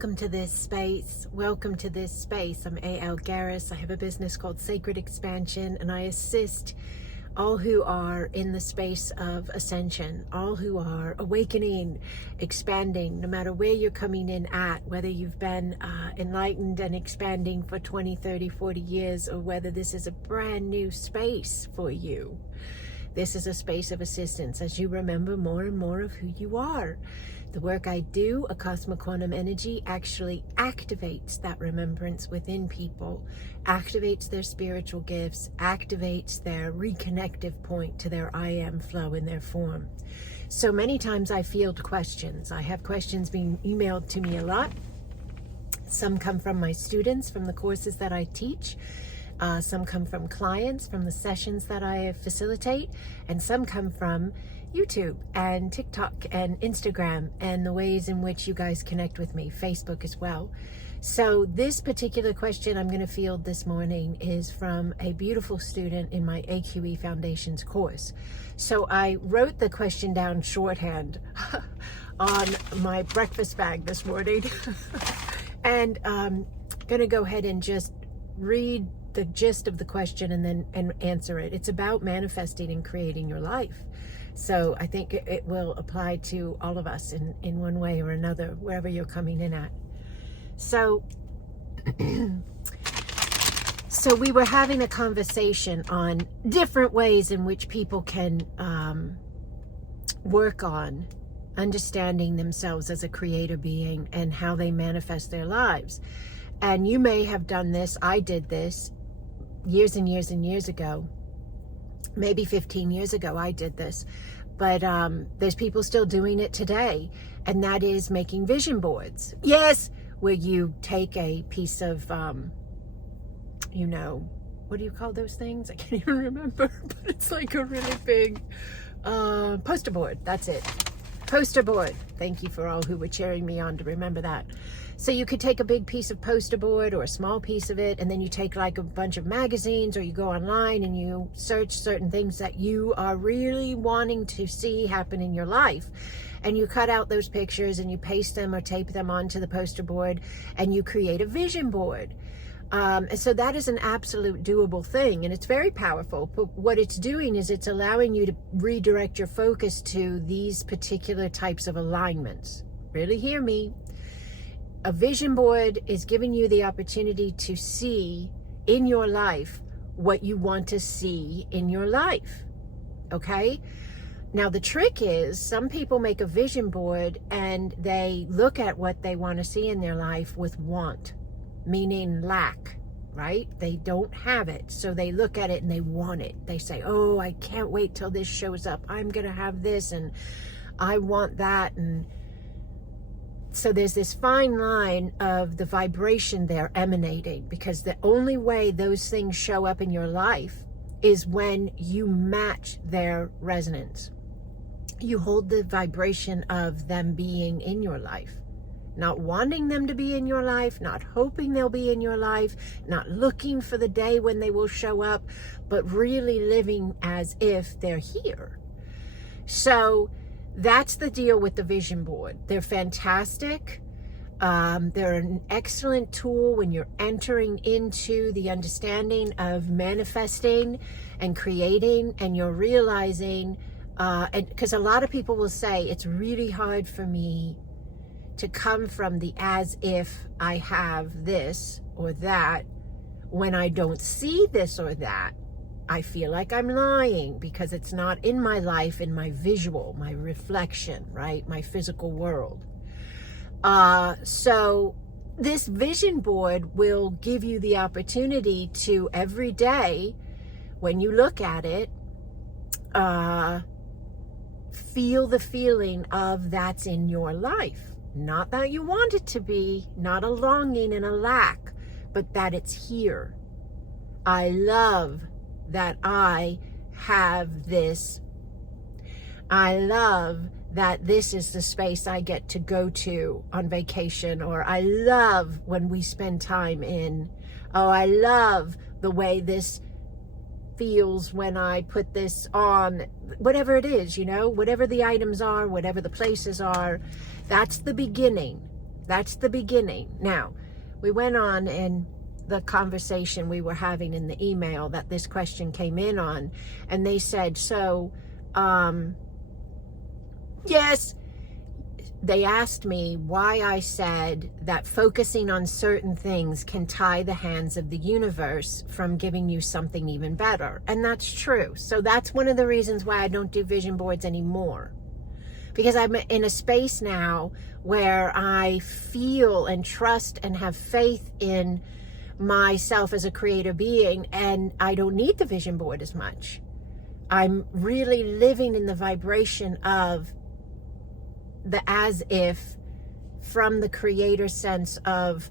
welcome to this space. Welcome to this space. I'm A.L. Garris. I have a business called Sacred Expansion, and I assist all who are in the space of ascension, all who are awakening, expanding, no matter where you're coming in at, whether you've been enlightened and expanding for 20, 30, 40 years, or whether this is a brand new space for you. This is a space of assistance as you remember more and more of who you are. The work I do, Acasma Quantum Energy, actually activates that remembrance within people, activates their spiritual gifts, activates their reconnective point to their I am flow in their form. So many times I field questions. I have questions being emailed to me a lot. Some come from my students, from the courses that I teach. Some come from clients, from the sessions that I facilitate, and some come from YouTube and TikTok and Instagram and the ways in which you guys connect with me, Facebook as well. So this particular question I'm going to field this morning is from a beautiful student in my AQE Foundations course. So I wrote the question down shorthand on my breakfast bag this morning and I'm going to go ahead and just read the gist of the question and answer it. It's about manifesting and creating your life. So I think it will apply to all of us in one way or another, wherever you're coming in at. So, so we were having a conversation on different ways in which people can work on understanding themselves as a creator being and how they manifest their lives. And you may have done this. I did this years and years and years ago. Maybe 15 years ago I did this, but there's people still doing it today, and that is making vision boards. Yes, where you take a piece of, you know, what do you call those things? I can't even remember, but it's like a really big poster board. That's it. Poster board. Thank you for all who were cheering me on to remember that. So you could take a big piece of poster board or a small piece of it, and then you take like a bunch of magazines, or you go online and you search certain things that you are really wanting to see happen in your life. And you cut out those pictures and you paste them or tape them onto the poster board, and you create a vision board. And so that is an absolute doable thing, and it's very powerful. But what it's doing is it's allowing you to redirect your focus to these particular types of alignments. Really hear me. A vision board is giving you the opportunity to see in your life what you want to see in your life. Okay? Now the trick is, some people make a vision board and they look at what they want to see in their life with want, meaning lack, right? They don't have it. So they look at it and they want it. They say, oh, I can't wait till this shows up. I'm going to have this and I want that. And so there's this fine line of the vibration they're emanating, because the only way those things show up in your life is when you match their resonance. You hold the vibration of them being in your life, not wanting them to be in your life, not hoping they'll be in your life, not looking for the day when they will show up, but really living as if they're here. So that's the deal with the vision board. They're fantastic. They're an excellent tool when you're entering into the understanding of manifesting and creating, and you're realizing, and because a lot of people will say, it's really hard for me to come from the as if I have this or that when I don't see this or that. I feel like I'm lying because it's not in my life, in my visual, my reflection, right? My physical world. So this vision board will give you the opportunity to, every day, when you look at it, feel the feeling of that's in your life. Not that you want it to be, not a longing and a lack, but that it's here. I love that I have this. I love that this is the space I get to go to on vacation, or I love when we spend time in. Oh, I love the way this feels when I put this on, whatever it is, you know, whatever the items are, whatever the places are, that's the beginning. That's the beginning. Now, we went on in the conversation we were having in the email that this question came in on, and they said, so, yes, they asked me why I said that focusing on certain things can tie the hands of the universe from giving you something even better. And that's true. So that's one of the reasons why I don't do vision boards anymore. Because I'm in a space now where I feel and trust and have faith in myself as a creator being, and I don't need the vision board as much. I'm really living in the vibration of the as if, from the creator sense of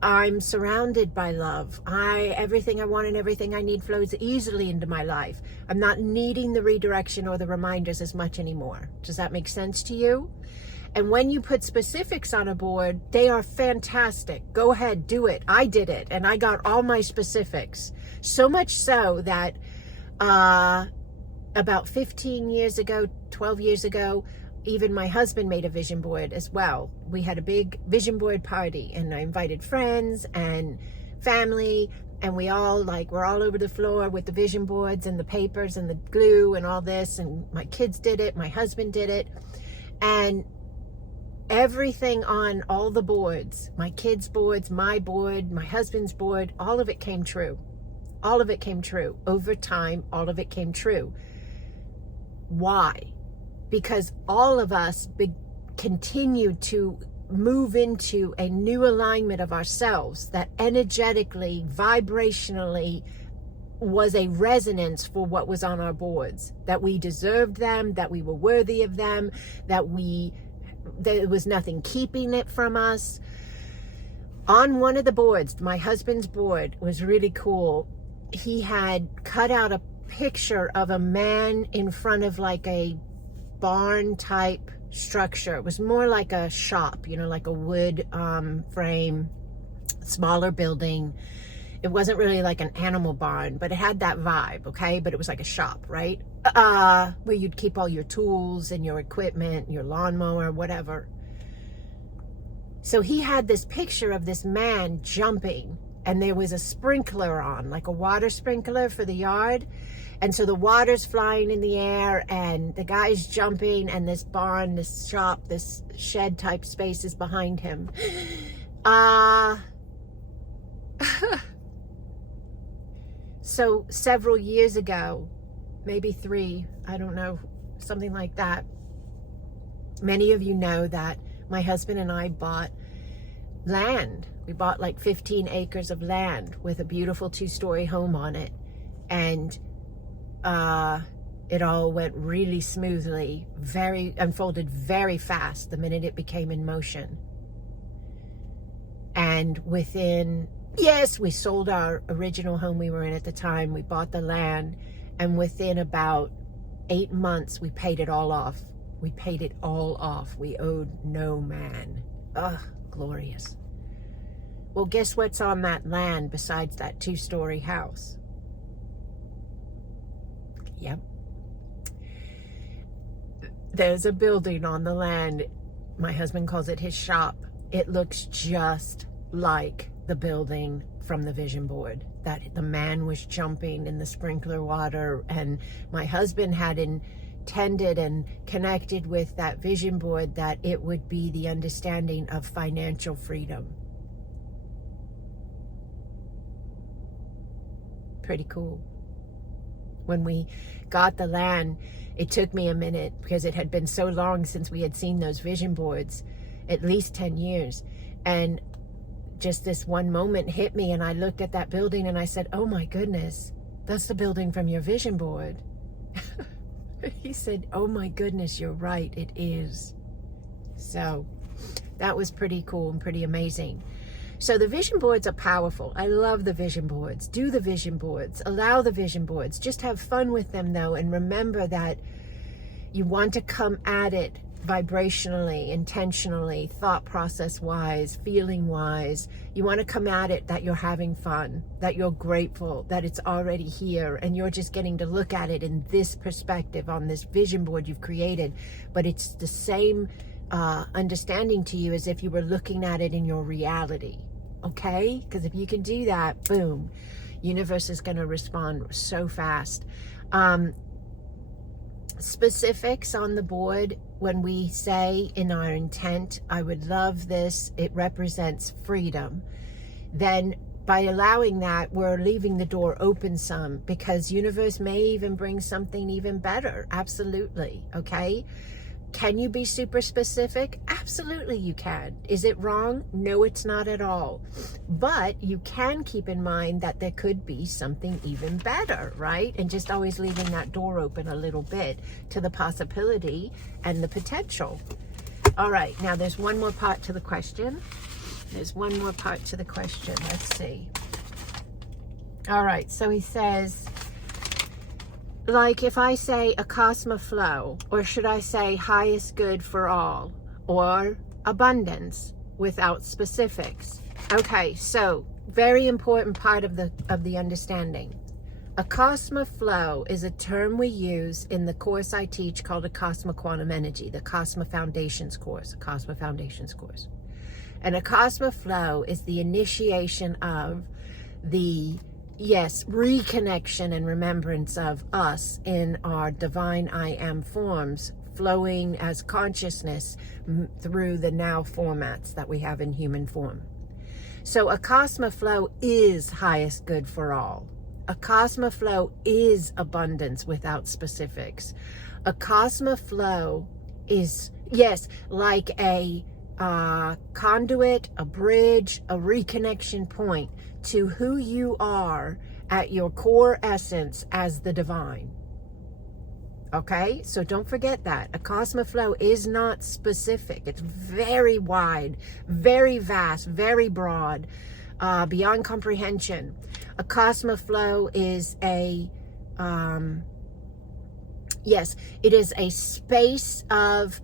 I'm surrounded by love. Everything I want and everything I need flows easily into my life. I'm not needing the redirection or the reminders as much anymore. Does that make sense to you? And when you put specifics on a board, they are fantastic. Go ahead, do it. I did it, and I got all my specifics. So much so that about 15 years ago, 12 years ago, even my husband made a vision board as well. We had a big vision board party, and I invited friends and family, and we're all over the floor with the vision boards and the papers and the glue and all this, and my kids did it, my husband did it, and everything on all the boards, my kids' boards, my board, my husband's board, all of it came true. All of it came true. Over time, all of it came true. Why? Because all of us continued to move into a new alignment of ourselves that energetically, vibrationally was a resonance for what was on our boards, that we deserved them, that we were worthy of them, that there was nothing keeping it from us. On one of the boards, my husband's board was really cool. He had cut out a picture of a man in front of like a barn type structure. It was more like a shop, like a wood frame, smaller building. It wasn't really like an animal barn, but it had that vibe, okay? But it was like a shop, right? Where you'd keep all your tools and your equipment, your lawnmower, whatever. So he had this picture of this man jumping, and there was a sprinkler on, like a water sprinkler for the yard. And so the water's flying in the air, and the guy's jumping, and this barn, this shop, this shed type space is behind him. So several years ago, maybe 3, I don't know, something like that. Many of you know that my husband and I bought land. We bought like 15 acres of land with a beautiful 2-story home on it. And it all went really smoothly, unfolded very fast the minute it became in motion. And we sold our original home we were in at the time. We bought the land, and within about 8 months, we paid it all off. We paid it all off. We owed no man. Ugh, glorious. Well, guess what's on that land besides that 2-story house? Yep. There's a building on the land. My husband calls it his shop. It looks just like the building from the vision board that the man was jumping in the sprinkler water, and my husband had intended and connected with that vision board that it would be the understanding of financial freedom. Pretty cool. When we got the land, it took me a minute because it had been so long since we had seen those vision boards, at least 10 years. And just this one moment hit me, and I looked at that building and I said, oh my goodness, that's the building from your vision board. He said, oh my goodness, you're right, it is. So that was pretty cool and pretty amazing. So the vision boards are powerful. I love the vision boards. Do the vision boards. Allow the vision boards. Just have fun with them, though, and remember that you want to come at it vibrationally, intentionally, thought process-wise, feeling-wise. You want to come at it that you're having fun, that you're grateful, that it's already here, and you're just getting to look at it in this perspective on this vision board you've created. But it's the same understanding to you as if you were looking at it in your reality. Okay? Because if you can do that, boom, universe is going to respond so fast. Specifics on the board, when we say in our intent, I would love this, it represents freedom, then by allowing that, we're leaving the door open some, because universe may even bring something even better. Absolutely. Okay? Can you be super specific? Absolutely you can. Is it wrong? No, it's not at all. But you can keep in mind that there could be something even better, right? And just always leaving that door open a little bit to the possibility and the potential. All right, now there's one more part to the question. There's one more part to the question. Let's see. All right, so he says, like if I say Acasma flow, or should I say highest good for all, or abundance without specifics? Okay, so very important part of the understanding. Acasma flow is a term we use in the course I teach called Acasma Quantum Energy, the Acasma Foundations course, Acasma Foundations course. And Acasma flow is the initiation of the reconnection and remembrance of us in our divine I am forms, flowing as consciousness through the now formats that we have in human form. So Acasma flow is highest good for all. Acasma flow is abundance without specifics. Acasma flow is, like a conduit, a bridge, a reconnection point to who you are at your core essence as the divine. Okay, so don't forget that. Acasma flow is not specific. It's very wide, very vast, very broad, beyond comprehension. Acasma flow is it is a space of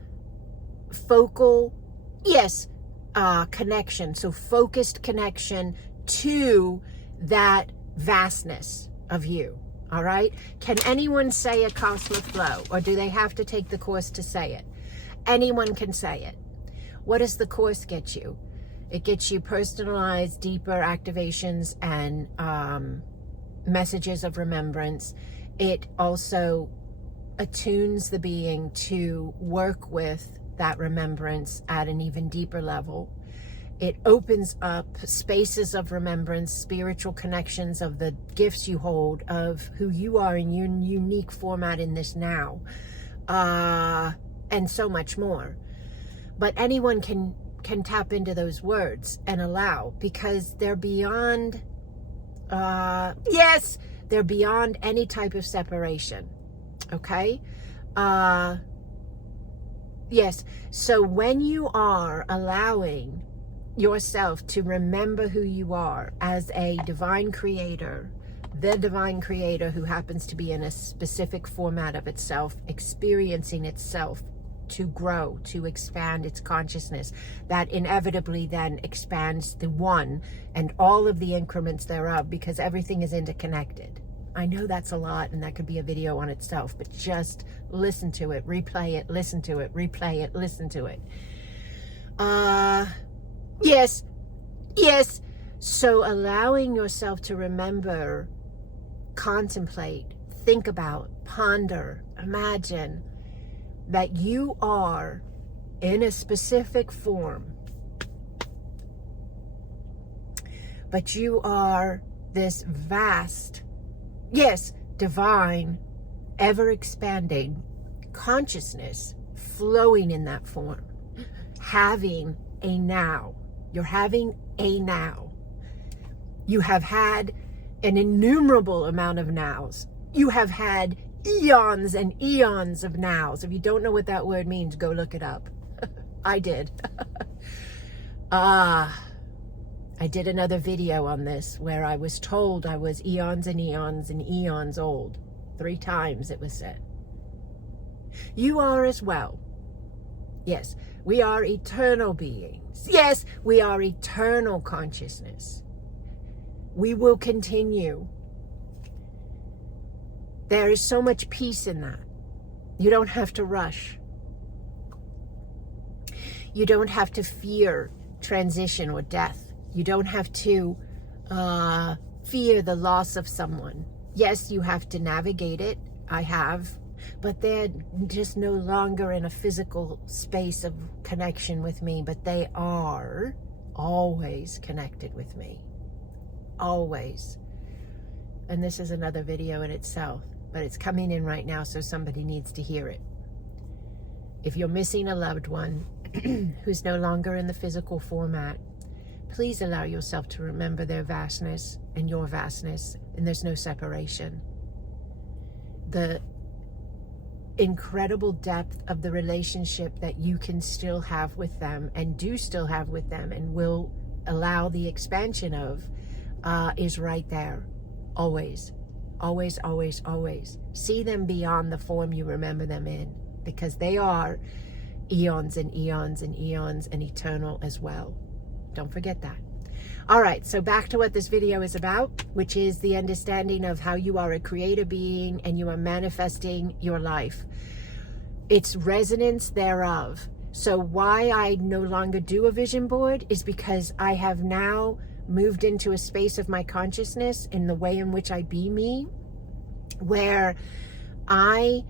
focal, connection. So focused connection to that vastness of you. All right. Can anyone say Acasma flow, or do they have to take the course to say it? Anyone can say it. What does the course get you? It gets you personalized, deeper activations and messages of remembrance. It also attunes the being to work with that remembrance at an even deeper level. It opens up spaces of remembrance, spiritual connections of the gifts you hold, of who you are in your unique format in this now, and so much more. But anyone can tap into those words and allow, because they're beyond, they're beyond any type of separation. Okay? So when you are allowing yourself to remember who you are as a divine creator, the divine creator who happens to be in a specific format of itself, experiencing itself to grow, to expand its consciousness, that inevitably then expands the one and all of the increments thereof, because everything is interconnected. I know that's a lot, and that could be a video on itself, but just listen to it, replay it, listen to it, replay it, listen to it. Yes. So allowing yourself to remember, contemplate, think about, ponder, imagine that you are in a specific form, but you are this vast, divine, ever-expanding consciousness flowing in that form, having a now. You're having a now. You have had an innumerable amount of nows. You have had eons and eons of nows. If you don't know what that word means, go look it up. I did. I did another video on this where I was told I was eons and eons and eons old. 3 times it was said. You are as well. Yes, we are eternal beings. Yes, we are eternal consciousness. We will continue. There is so much peace in that. You don't have to rush. You don't have to fear transition or death. You don't have to fear the loss of someone. Yes, you have to navigate it. I have. But they're just no longer in a physical space of connection with me, but they are always connected with me. Always. And this is another video in itself, but it's coming in right now, so somebody needs to hear it. If you're missing a loved one who's no longer in the physical format, please allow yourself to remember their vastness and your vastness, and there's no separation. The incredible depth of the relationship that you can still have with them, and do still have with them, and will allow the expansion of, is right there. Always. Always, always, always. See them beyond the form you remember them in, because they are eons and eons and eons and eternal as well. Don't forget that. All right, so back to what this video is about, which is the understanding of how you are a creator being and you are manifesting your life. Its resonance thereof. So why I no longer do a vision board is because I have now moved into a space of my consciousness in the way in which I be me, where I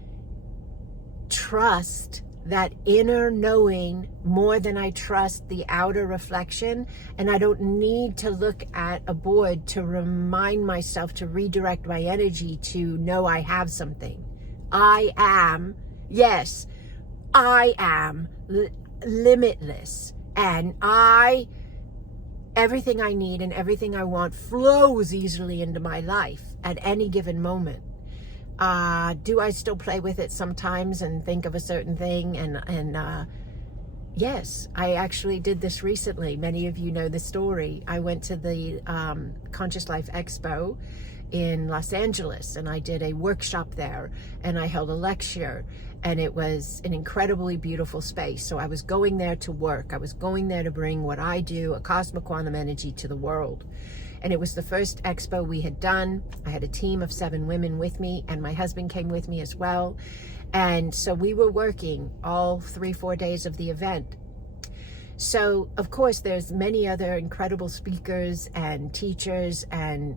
trust that inner knowing more than I trust the outer reflection, and I don't need to look at a board to remind myself to redirect my energy to know I have something. I am, yes, I am limitless, and everything I need and everything I want flows easily into my life at any given moment. Do I still play with it sometimes and think of a certain thing? And yes, I actually did this recently. Many of you know the story. I went to the Conscious Life Expo in Los Angeles, and I did a workshop there, and I held a lecture, and it was an incredibly beautiful space. So I was going there to work. I was going there to bring what I do, Acasma quantum energy, to the world. And it was the first expo we had done. I had a team of 7 women with me, and my husband came with me as well. And so we were working all 3-4 days of the event. So, of course, there's many other incredible speakers and teachers and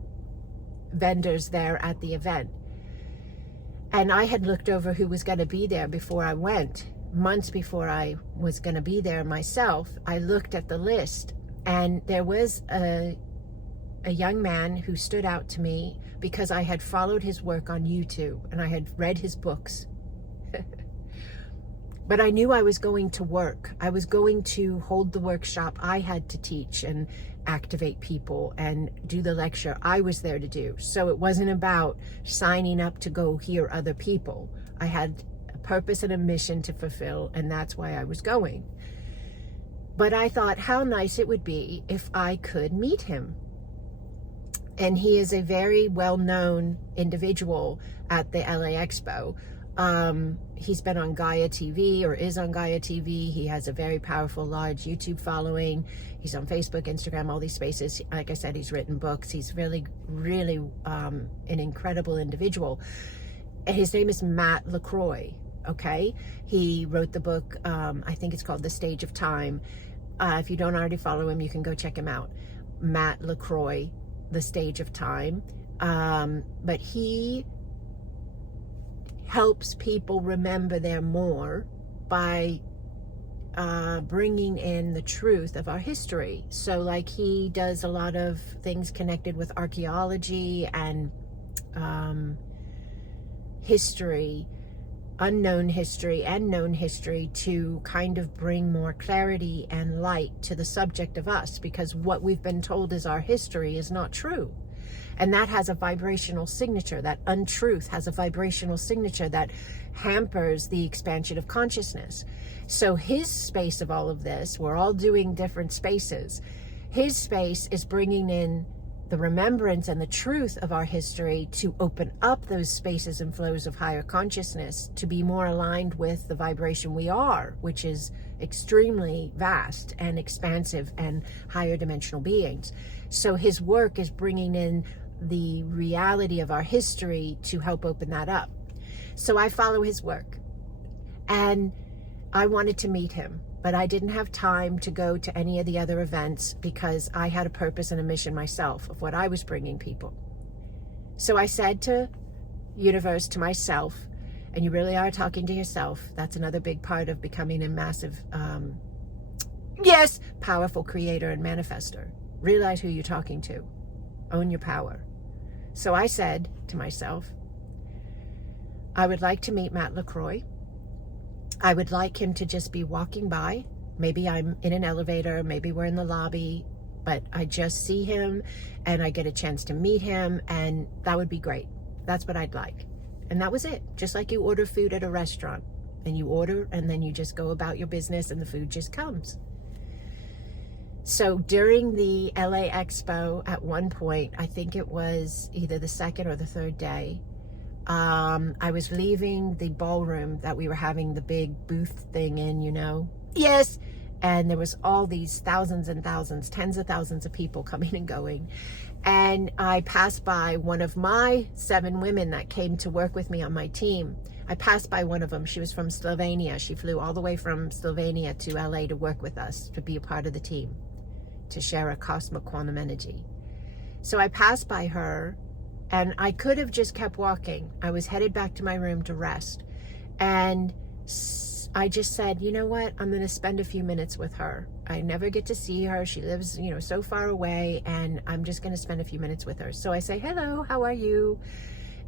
vendors there at the event. And I had looked over who was going to be there before I went. Months before I was going to be there myself, I looked at the list, and there was a young man who stood out to me because I had followed his work on YouTube and I had read his books. But I knew I was going to work. I was going to hold the workshop I had to teach and activate people and do the lecture I was there to do. So it wasn't about signing up to go hear other people. I had a purpose and a mission to fulfill, and that's why I was going. But I thought how nice it would be if I could meet him. And he is a very well-known individual at the LA Expo. He's been on Gaia TV, or is on Gaia TV. He has a very powerful, large YouTube following. He's on Facebook, Instagram, all these spaces. Like I said, he's written books. He's really, really an incredible individual. And his name is Matt LaCroix, okay? He wrote the book, I think it's called The Stage of Time. If you don't already follow him, you can go check him out. Matt LaCroix, The Stage of Time. But he helps people remember their more by bringing in the truth of our history. So like he does a lot of things connected with archaeology and history, unknown history and known history, to kind of bring more clarity and light to the subject of us, because what we've been told is our history is not true. And that has a vibrational signature. That untruth has a vibrational signature that hampers the expansion of consciousness. So his space of all of this, we're all doing different spaces. His space is bringing in the remembrance and the truth of our history to open up those spaces and flows of higher consciousness to be more aligned with the vibration we are, which is extremely vast and expansive and higher dimensional beings. So his work is bringing in the reality of our history to help open that up. So I follow his work, and I wanted to meet him, but I didn't have time to go to any of the other events because I had a purpose and a mission myself of what I was bringing people. So I said to universe, to myself, and you really are talking to yourself. That's another big part of becoming a massive, powerful creator and manifester. Realize who you're talking to. Own your power. So I said to myself, I would like to meet Matt LaCroix. I would like him to just be walking by. Maybe I'm in an elevator, maybe we're in the lobby, but I just see him and I get a chance to meet him, and that would be great. That's what I'd like. And that was it. Just like you order food at a restaurant, and you order and then you just go about your business and the food just comes. So during the LA Expo, at one point, I think it was either the second or the third day, I was leaving the ballroom that we were having the big booth thing in, you know. Yes. And there was all these thousands and thousands, tens of thousands of people coming and going. And I passed by one of my 7 women that came to work with me on my team. I passed by one of them. She was from Slovenia. She flew all the way from Slovenia to LA to work with us, to be a part of the team, to share Acasma quantum energy. So I passed by her, and I could have just kept walking. I was headed back to my room to rest. And I just said, you know what? I'm going to spend a few minutes with her. I never get to see her. She lives, so far away, and I'm just going to spend a few minutes with her. So I say, hello, how are you?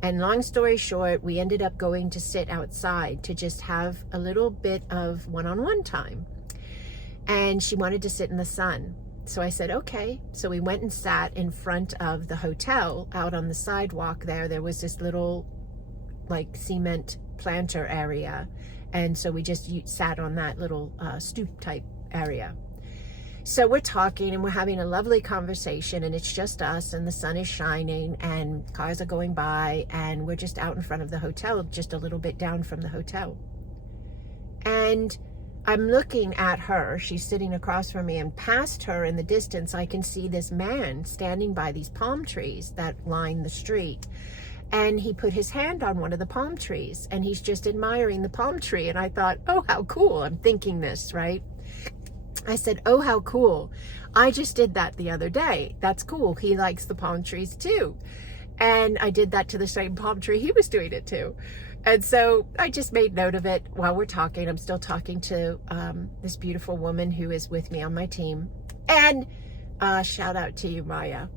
And long story short, we ended up going to sit outside to just have a little bit of one-on-one time. And she wanted to sit in the sun. So I said, okay. So we went and sat in front of the hotel out on the sidewalk there. There was this little cement planter area. And so we just sat on that little stoop type area. So we're talking and we're having a lovely conversation, and it's just us, and the sun is shining and cars are going by, and we're just out in front of the hotel, just a little bit down from the hotel. And I'm looking at her. She's sitting across from me, and past her in the distance, I can see this man standing by these palm trees that line the street. And he put his hand on one of the palm trees, and he's just admiring the palm tree. And I thought, oh, how cool. I'm thinking this, right? I said, oh, how cool. I just did that the other day. That's cool. He likes the palm trees too. And I did that to the same palm tree he was doing it to. And so I just made note of it while we're talking. I'm still talking to this beautiful woman who is with me on my team. And shout out to you, Maya.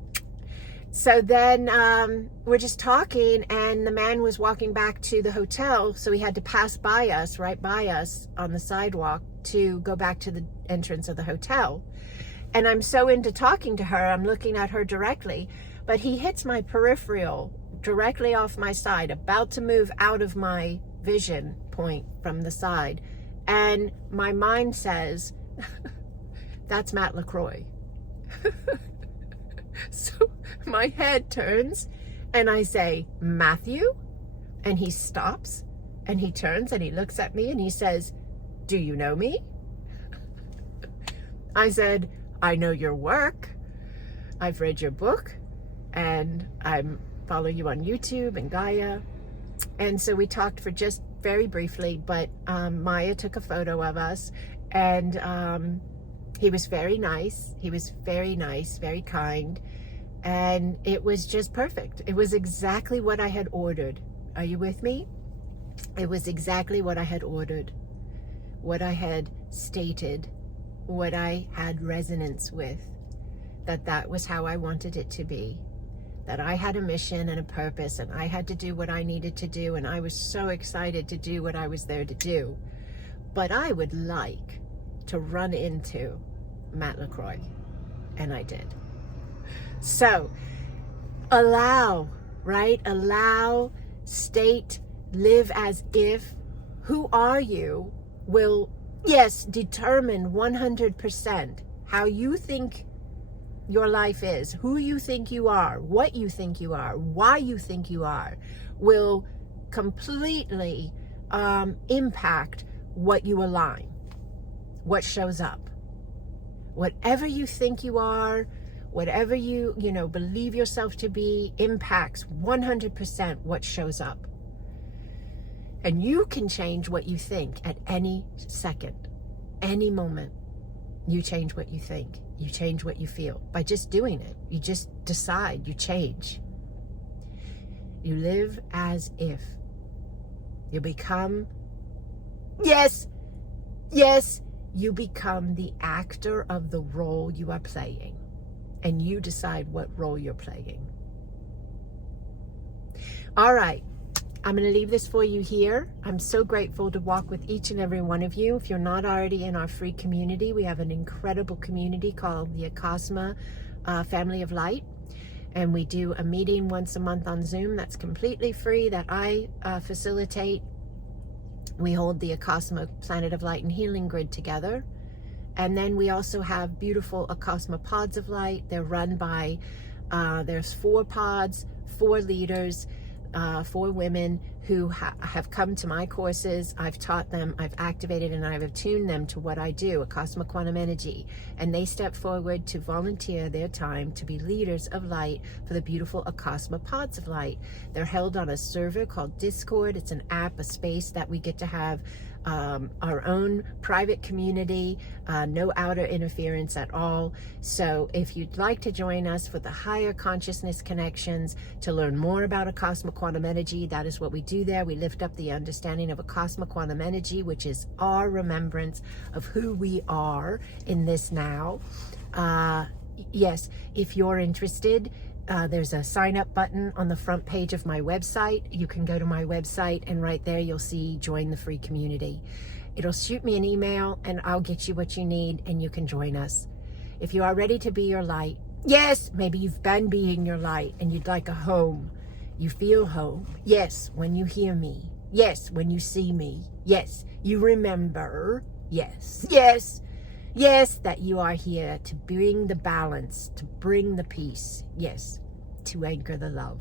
So then we're just talking, and the man was walking back to the hotel. So he had to pass by us, right by us on the sidewalk, to go back to the entrance of the hotel. And I'm so into talking to her, I'm looking at her directly, but he hits my peripheral directly off my side, about to move out of my vision point from the side. And my mind says, that's Matt LaCroix. So my head turns and I say, Matthew? And he stops and he turns and he looks at me and he says, do you know me? I said, I know your work. I've read your book, and I'm following you on YouTube and Gaia. And so we talked for just very briefly, but Maya took a photo of us, and he was very nice. He was very nice, very kind. And it was just perfect. It was exactly what I had ordered. Are you with me? It was exactly what I had ordered, what I had stated, what I had resonance with, that was how I wanted it to be, that I had a mission and a purpose, and I had to do what I needed to do, and I was so excited to do what I was there to do. But I would like to run into Matt LaCroix, and I did. So allow, right? Allow, state, live as if. Who are you will, yes, determine 100% how you think your life is, who you think you are, what you think you are, why you think you are, will completely impact what you align, what shows up. Whatever you think you are, whatever you believe yourself to be, impacts 100% what shows up. And you can change what you think at any second. any moment, you change what you think. You change what you feel by just doing it. You just decide, you change. You live as if. You become, yes, you become the actor of the role you are playing. And you decide what role you're playing. All right. I'm going to leave this for you here. I'm so grateful to walk with each and every one of you. If you're not already in our free community, we have an incredible community called the Acasma Family of Light. And we do a meeting once a month on Zoom that's completely free that I facilitate. We hold the Acasma Planet of Light and Healing Grid together. And then we also have beautiful Acasma Pods of Light. They're run by, there's 4 pods, 4 leaders, 4 women who have come to my courses. I've taught them, I've activated, and I've attuned them to what I do, Acasma Quantum Energy. And they step forward to volunteer their time to be leaders of light for the beautiful Acasma Pods of Light. They're held on a server called Discord. It's an app, a space that we get to have our own private community, no outer interference at all. So if you'd like to join us for the higher consciousness connections, to learn more about Acasma Quantum Energy, that is what we do there. We lift up the understanding of Acasma Quantum Energy, which is our remembrance of who we are in this now. Yes, if you're interested, there's a sign up button on the front page of my website. You can go to my website and right there you'll see join the free community. It'll shoot me an email and I'll get you what you need and you can join us. If you are ready to be your light, yes, maybe you've been being your light and you'd like a home. You feel home. Yes, when you hear me. Yes, when you see me. Yes, you remember. Yes, that you are here to bring the balance, to bring the peace. Yes, to anchor the love.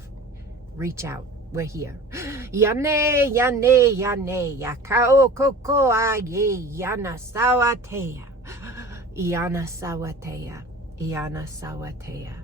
Reach out. We're here. Yane, yane, yane, yakao koko aye, yana sawatea. Iana sawatea. Iana sawatea.